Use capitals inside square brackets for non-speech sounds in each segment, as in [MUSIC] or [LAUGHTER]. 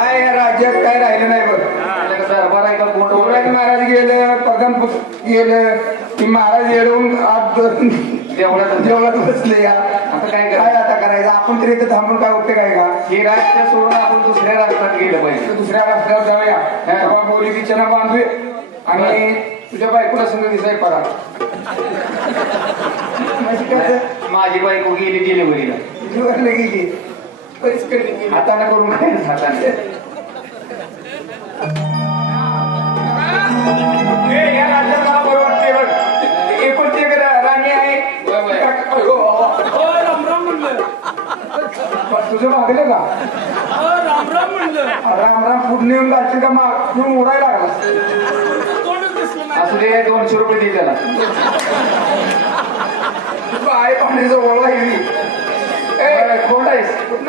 काय या राज्यात काय राहिलं नाही बघ. कोण महाराज गेलं पदम गेलं. की महाराज येऊन जेवणात बसले. या. आता काय काय आता करायचं? आपण तरी इथं थांबून काय उपयोग आहे का? हे राष्ट्र सोडून आपण दुसऱ्या राष्ट्रात गेलं पाहिजे. दुसऱ्या रस्त्यावर जाऊया. बोली बिचारा बांधूया. आणि तुझ्या बायकोला संग दिसाय परा. माझी बायको गेली डिलिव्हरीला जीवाला [LAUGHS] गेली. बरीच कधी गेली हाताने करून काय हाताने. एक राणी आहे. तुझं मागलं का? राम राम पुढे येऊन जायचे का? माग तू उडायला लागला. असू दे दोनशे रुपये दे त्याला. आहे पाण्याचं ओळा बरं, कोण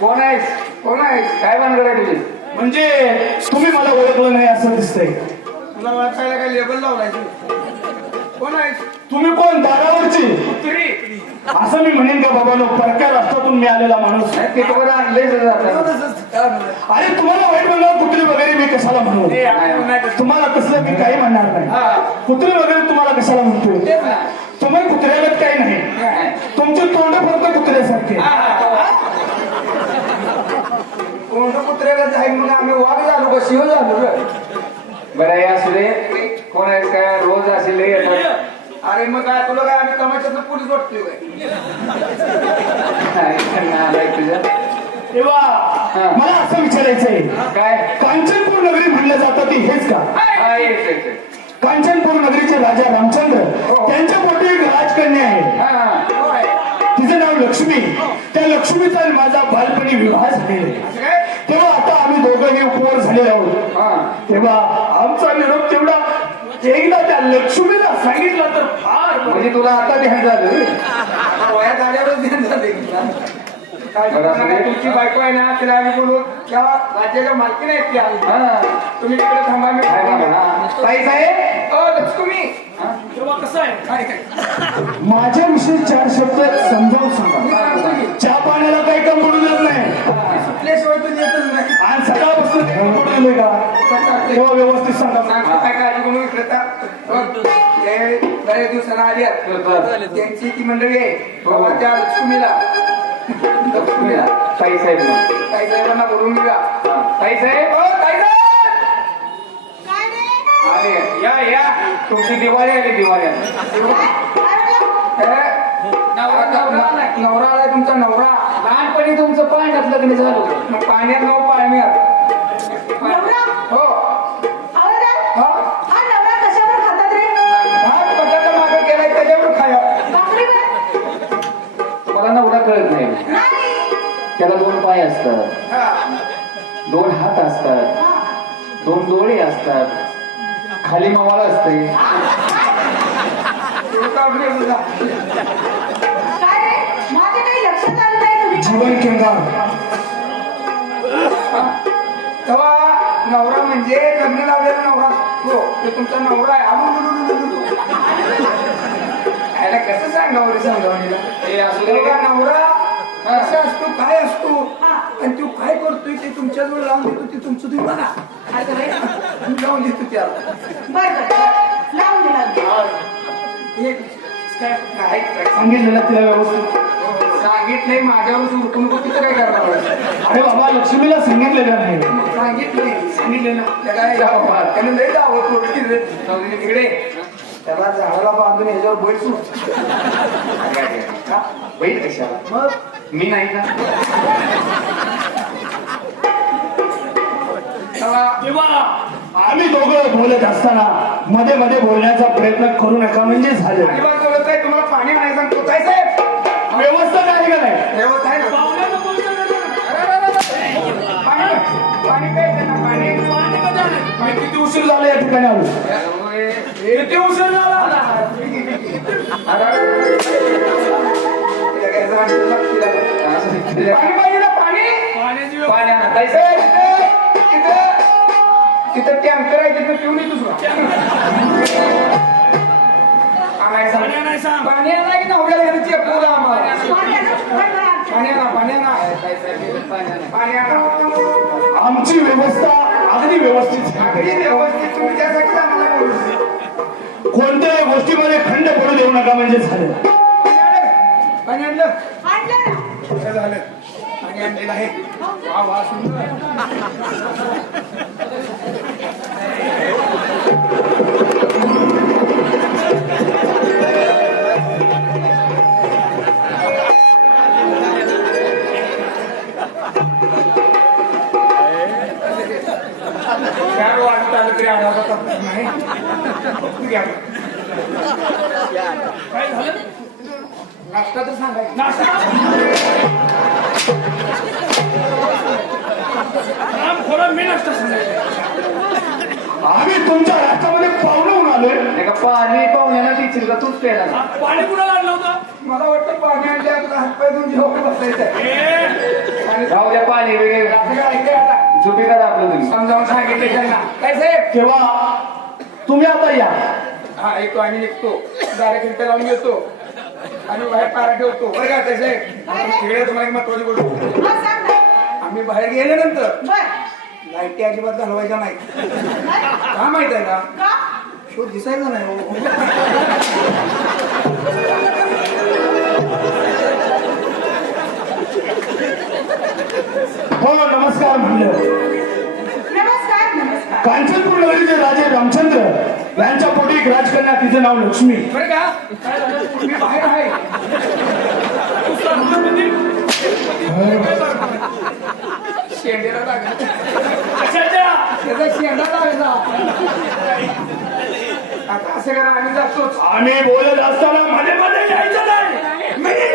कोण आहेस कोण आहेस काय आहे तुझी? म्हणजे तुम्ही मला ओळखलं नाही असं दिसतंय. तुला काय लेबल लावलाय? कोण आहेस तुम्ही कोण? दारावरची? तुरी असं मी म्हणेन का बाबा परक्या राष्ट्रातून मी आलेला माणूस? नाही, ते बरं अरे तुम्हाला वाईट बंगाल कुत्री वगैरे मी कशाला म्हणू? ते आपण नाही. तुम्हाला कसलं मी काही म्हणणार नाही. हा. कुत्री वगैरे तुम्हाला कशाला म्हणतो तेच ना. तुम्ही कुत्र्यागत काही नाही. तुमचे तोंड फक्त कुत्र्यासारखे. हा, हा, हा. कोण कुत्र्याला जाईल मग आम्ही वाघ झालो का? शिव झालो बरं आहे असू दे कोण आहेस काय? रोज असेल. अरे मग काय? तुला काय आम्ही तमाशातलं पोलीस वाटतोय काय? नाही, नालायक तुझं. तेव्हा मला असं विचारायचंय. काय? कांचनपूर नगरी म्हणलं जातं ती हेच का? हा कांचनपूर नगरीचे राजा रामचंद्र त्यांच्या पोटी एक राजकन्या आहे. हा. तिचं नाव लक्ष्मी. त्या लक्ष्मीचा माझा बालपणी विवाह झालेला आहे. तेव्हा आता आम्ही दोघंही उपवर झालेलो आहोत. हा. तेव्हा आमचा निरोप तेवढा एकदा त्या लक्ष्मीला सांगितलं तर फार. म्हणजे तुला आता ध्यान झालं? वयात आल्यावरच ध्यान झाले नाही. तुमची बायको आहे ना तिला आम्ही बोलू त्या राज्याच्या मालकी नाही त्या हा. तुम्ही तिकडे थांबा मी हा, हा. ताई साहेब ओ लक्ष्मी. तेव्हा कसं आहे? काय काय? माझ्याविषयी चार शब्द समजावून सांगा मी सांगतो की, चहा पाण्याला काही कम पडू देत नाही सुटल्याशिवाय तू येतच नाही आणि सकाळपासून ते कम पडू दिले का तेव्हा व्यवस्थित सांगा सांगतो काय काळजी करू इकडे ता. बघ, ते बऱ्याच दिवसानं आली आहेत. बरं. त्यांची ती मंडळी आहे बाबा त्या लक्ष्मीला लक्ष्मीला ताई साहेब साहेबांना बोलून घ्या ताई साहेब ओ ताई साहेब! आले या या तुमची दिवाळी आली दिवाळी आली. हे, नवरा आलाय तुमचा नवरा. लहानपणी तुमचं पाण्यात लग्न झालं. मग पाण्यात नऊ पाण्यात हो. हा? मागे केलाय त्याच्यावर खाया. मला नवरा कळत नाही. त्याला दोन पाय असतात. दोन हात असतात. दोन डोळे असतात. खाली मावाळ असते? जीवन केंद्र तेव्हा नवरा म्हणजे लग्न लावलेला नवरा. हो ते तुमचा नवरा आहे. आलू याला कसं सांगावं रे समजावणीला हे नवरा कसा असतो काय असतो? आणि तो काय करतोय ते तुमच्याजवळ लावून देतो ते तुमचं तुम्ही बघा. मी लावून देतो त्याला. एक काय नाही, सांगितलेलं तिला व्यवस्थित. सांगितलंय माझ्यावर सुरकून नको तिथं काय करणार अरे बाबा लक्ष्मीला सांगितलेलं नाही. सांगितलंय. सांगितलं ना त्याला काय गाव त्यानं लय दावत दे तिकडे. त्याला झाडाला बांधून ह्याच्यावर बैल सुट? बैल कशाला? मग? मी नाही का? तेव्हा तेव्हा आम्ही दोघं बोलत असताना मध्ये मध्ये बोलण्याचा प्रयत्न करू नका म्हणजे झालं अजिबात बोलत आहे तुम्हाला पाणी नाही सांगतो काय साहेब व्यवस्था नाही का नाही व्यवस्था आहे ना. पाणी ना पाणी आणि किती उशीर झाला या ठिकाणी आलो किती उशीर झाला अरे, अरे. तिला काय सांगितलं ना, तिला. पाणी पाहिजे ना पाणी आणा. ताई तिथं टँकर आहे तिथं पिऊन येतोस का आणाय सांग. पाणी आणा की नवऱ्याला. पाणी आणा. अगदी व्यवस्थित अगदी. व्यवस्थित तुम्ही त्यासाठी आम्हाला बोलू कोणत्याही गोष्टीमध्ये खंड पडू देऊ नका म्हणजे झालं. पाणी आणलं. आणलं. ना. बरं झालं. पाणी आणलेलं आहे. वा वा सुंदर चार वाजत आलं तरी आढावा तपत नाही तू घ्या. काय झालं नाश्ता तर सांगाय नाश्ता राम खोला मी नाश्ता सांगायचं आम्ही तुमच्या राष्ट्रामध्ये पाहुणे होऊन आलोय नाही का पाणी पाहुण्याला का तूच प्यायला? पाणी कुणाला आणलं होतं? मला वाटतं पाणी आणले आपला हातपाय धुवून जेवण बसायचं आणि जाऊ द्या पाणी वगैरे. असं काय ऐकलंय आता? झोपी करा आपलं तुम्ही. समजावून सांगितले त्यांना. काय साहेब? तेव्हा तुम्ही आता या. हा येतो आणि निघतो. दारे खिडक्या लावून येतो आणि बाहेर पारा ठेवतो. बरं का ते साहेब? आपण खेळ तुम्हाला एक महत्वाची गोष्ट हा, सांग ना. आम्ही बाहेर गेल्यानंतर बर. लाईटी अजिबात घालवायच्या नाही का माहीत आहे का? का? शोध दिसायचा नाही हो हो नमस्कार म्हणलं नमस्कार नमस्कार कांचनपूर नगरीचे राजे रामचंद्र यांच्या पोटी एक राजकन्या तिचं नाव लक्ष्मी बरं का काय झालं? मी बाहेर आहे शेंडेला त्याचा शेंडा लागला आता असं करा आम्ही जातोच. आम्ही बोलत असताना मध्ये मध्ये यायचं नाही. म्हणजे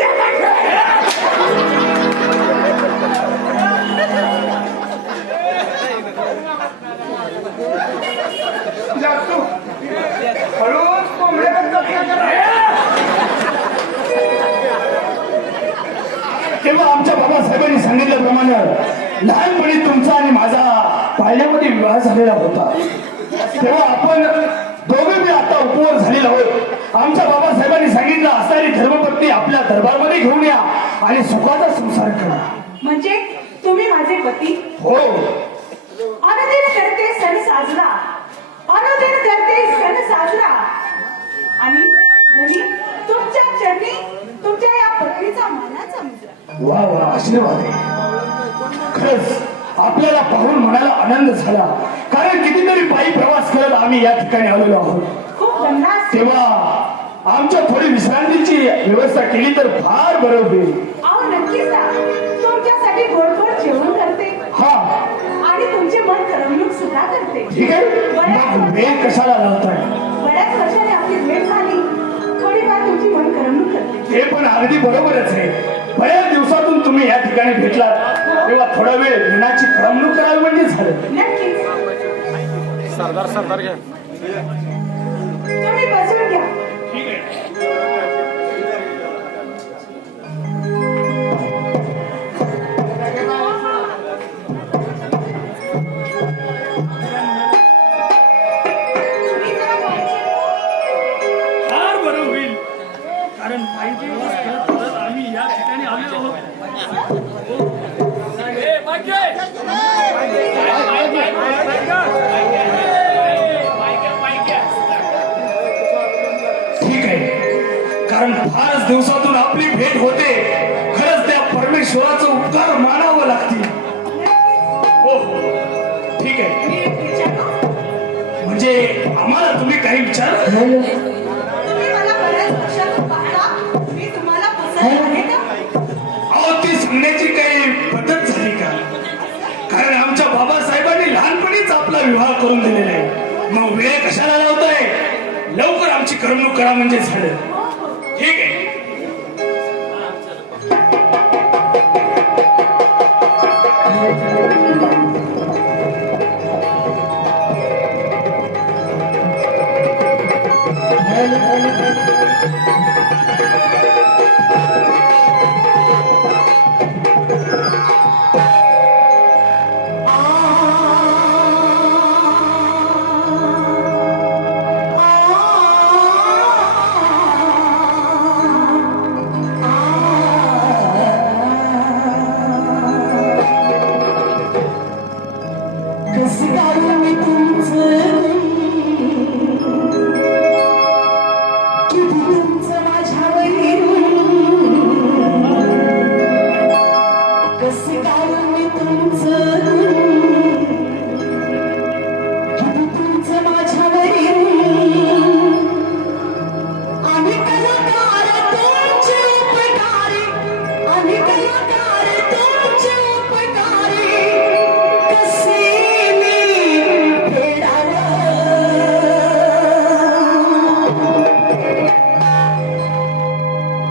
जातो. हळूच कोंबड्या करा. तेव्हा आमच्या बाबासाहेबांनी सांगितल्याप्रमाणे लहानपणी तुमचा आणि माझा पाळण्यामध्ये विवाह झालेला होता. तेव्हा आपण उपवर झालेलो आहोत आमच्या बाबासाहेबांनी सांगितलं असणारी धर्मपत्नी आपल्या दरबारमध्ये घेऊन या आणि सुखाचा संसार करा. म्हणजे तुम्ही माझे पती? हो. अनुदिन करते सण साजरा. अनुदिन करते सण साजरा. आणि घरी तुमच्या चरणी तुमच्या या पत्नीचा मानाचा मुजरा वा वा आशीर्वाद आहे. खरंच आपल्याला पाहून मनाला आनंद झाला. कारण कितीतरी पायी प्रवास करत आम्ही या ठिकाणी आलेलो आहोत. तेव्हा आमच्या थोडी विश्रांतीची व्यवस्था केली तर फार बरं होईल. तुमच्यासाठी जेवण करते. हा. आणि तुमचे मन करमणूक सुद्धा करते. ठीक आहे. मग वेळ कशाला लावताय बऱ्याच वर्षाने आपली भेट झाली. थोडीफार तुमची मन करमणूक करते. ते पण अगदी बरोबरच आहे. बऱ्याच दिवसातून तुम्ही या ठिकाणी भेटलात. तेव्हा थोडा वेळ मनाची करमणूक करावी म्हणजे झालं. सरदार सरदार घ्या. तुम्ही बसून घ्या. ठीक आहे. म्हणजे आम्हाला तुम्ही काही विचार तुम्ही मला बऱ्याच वर्षातून पाहता. मी तुम्हाला पसंत आहे का? अहो ती सांगण्याची काही पद्धत झाली का? कारण आमच्या बाबासाहेबांनी लहानपणीच आपला विवाह करून दिलेला आहे. मग वेळ कशाला लावताय? लवकर आमची करमणूक करा म्हणजे झालं.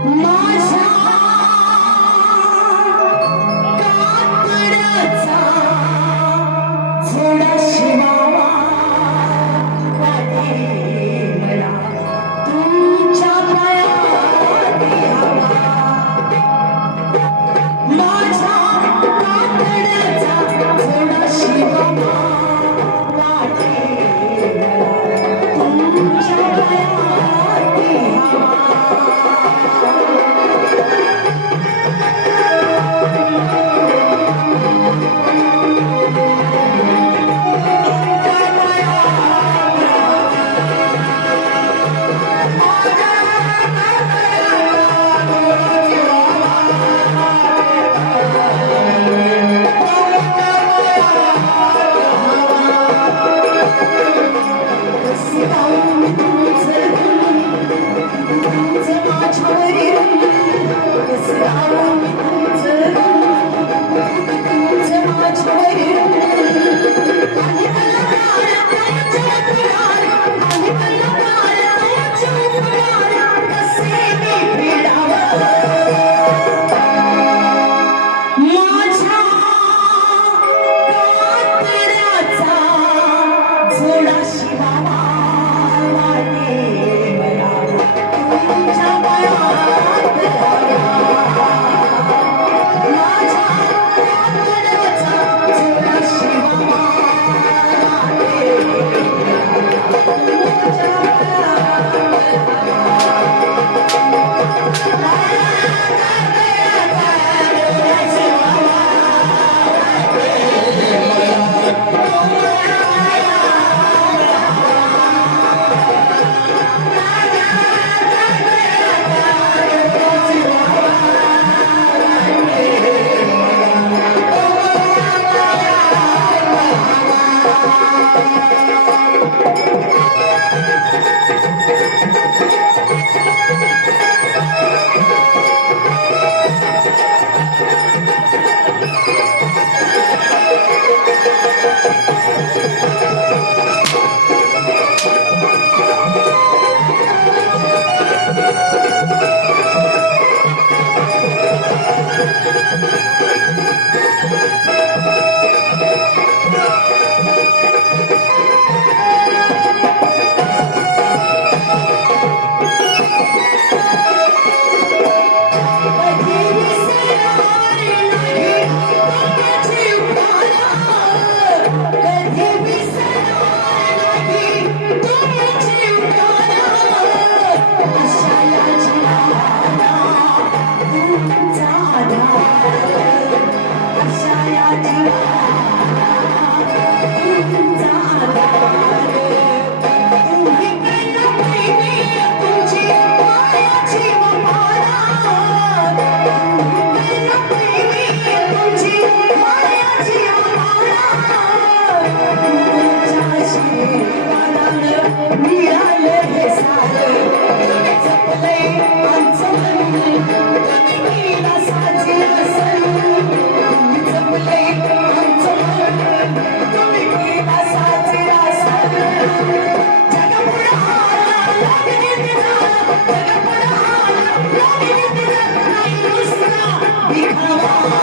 माझ्या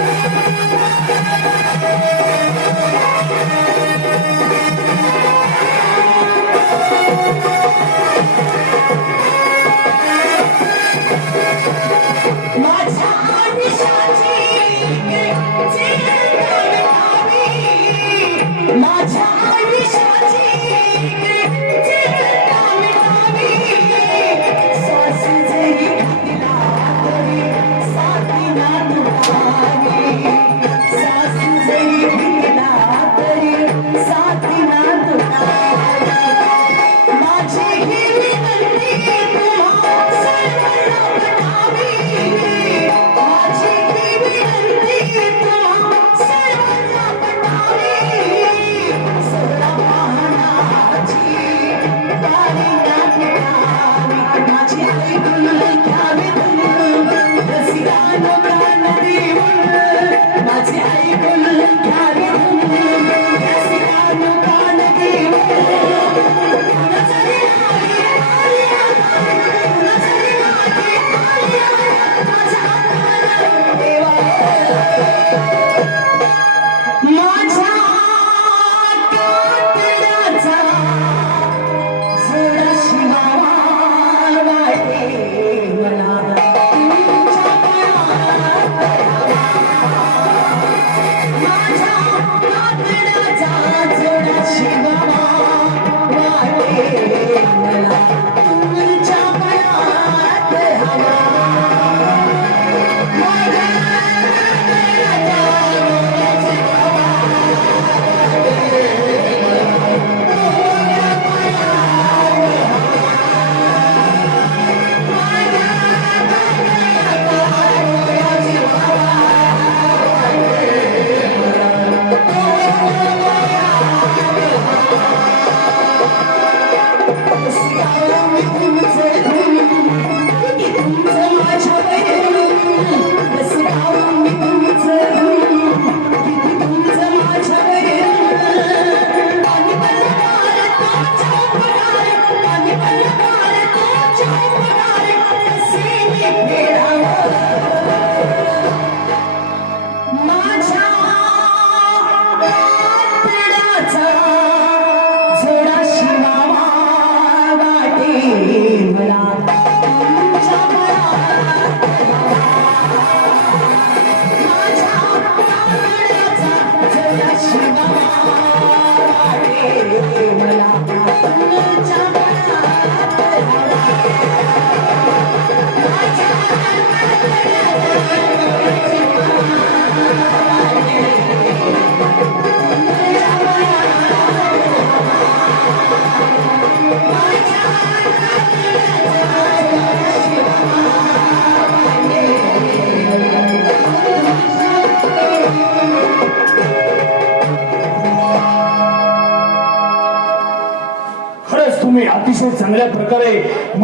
Thank you.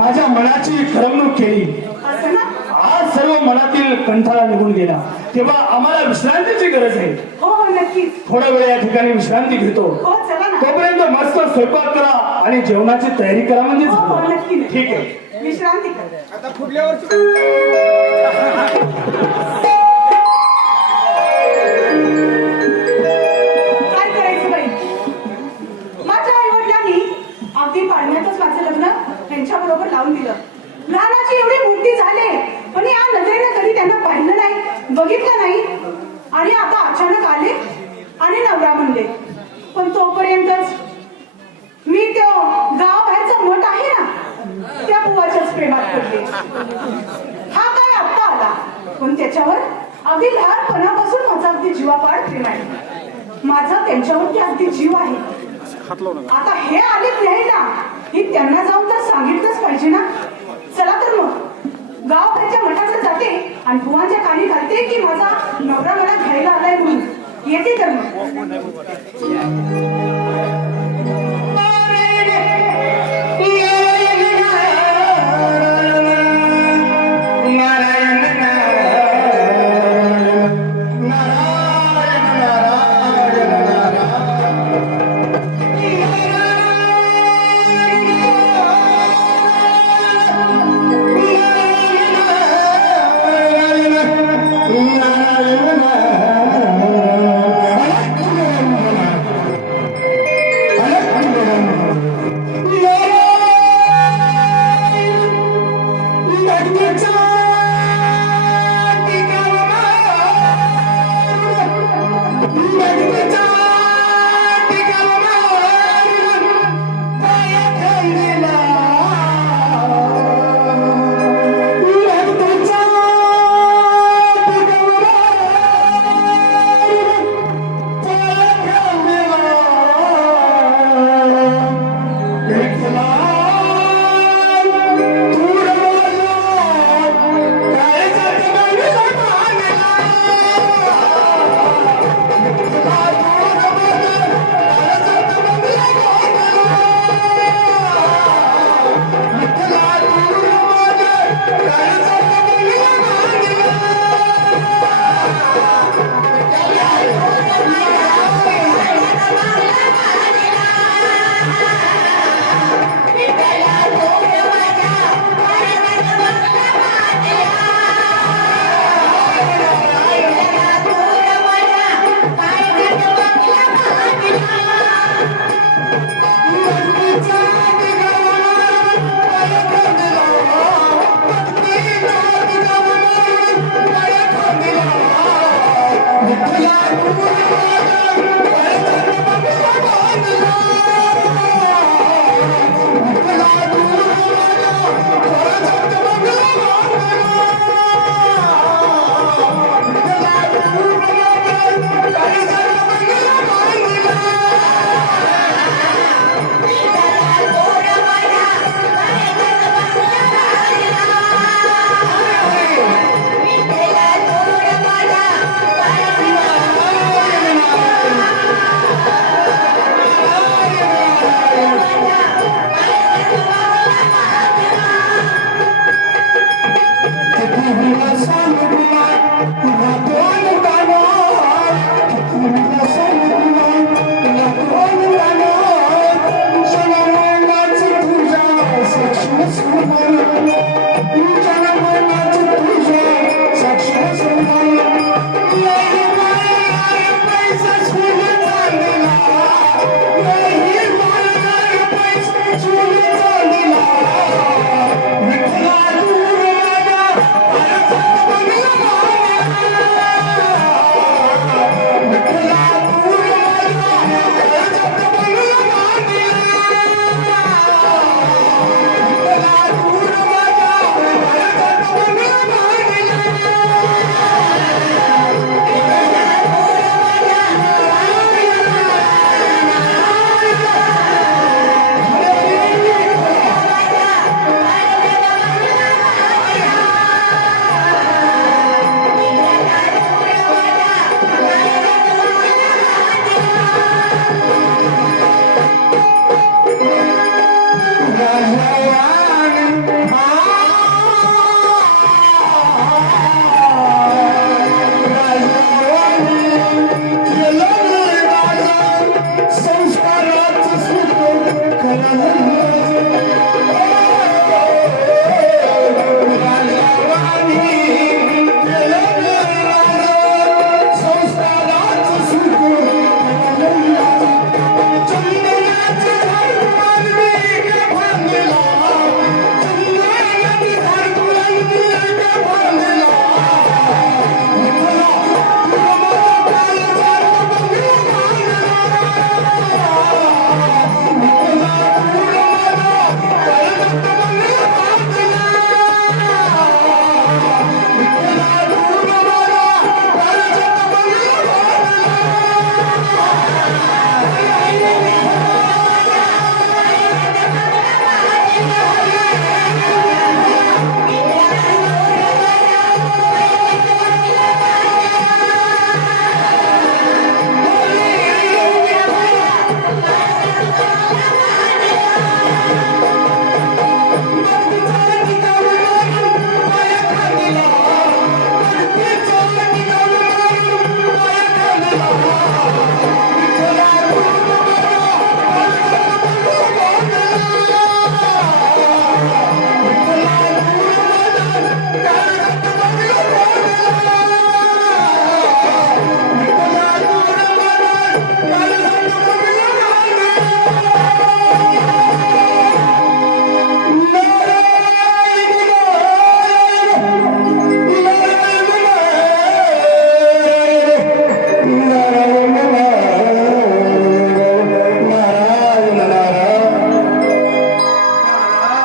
माझ्या मनाची करमणूक केली. असं ना आज सर्व मनातील कंठाळा निघून गेला. तेव्हा आम्हाला विश्रांतीची गरज आहे. हो हो थोडा वेळ या ठिकाणी विश्रांती घेतो. हो तोपर्यंत मस्त स्वयंपाक करा आणि जेवणाची तयारी करा म्हणजे. ठीक आहे. विश्रांती कर. आता माझ्या आई वडिलांनी अगदी पाळण्यातच माझं लग्न त्यांच्या बरोबर लावून दिलं. लहानाची एवढी मोठी झाले पण या नजरेने कधी त्यांना पाहिलं नाही बघितलं नाही. आणि आता अचानक आले आणि नवरा म्हणले पण तोपर्यंतच मी तो गावाबाहेरचा मठ आहे ना त्या बुवाच्याच प्रेमात पडले. हा काय आत्ता आला पण त्याच्यावर अगदी लहानपणापासून माझा अगदी जीवापाड प्रेम आहे. माझा त्यांच्यावरती अगदी जीव आहे. आता हे आले न्यायला ही त्यांना जाऊन तर सांगितलंच पाहिजे ना. चला तर मग. गाव त्यांच्या मठाचं जाते आणि बुवांच्या कानी घालते की माझा नवरा मला घ्यायला आलाय म्हणून. येते तर मग.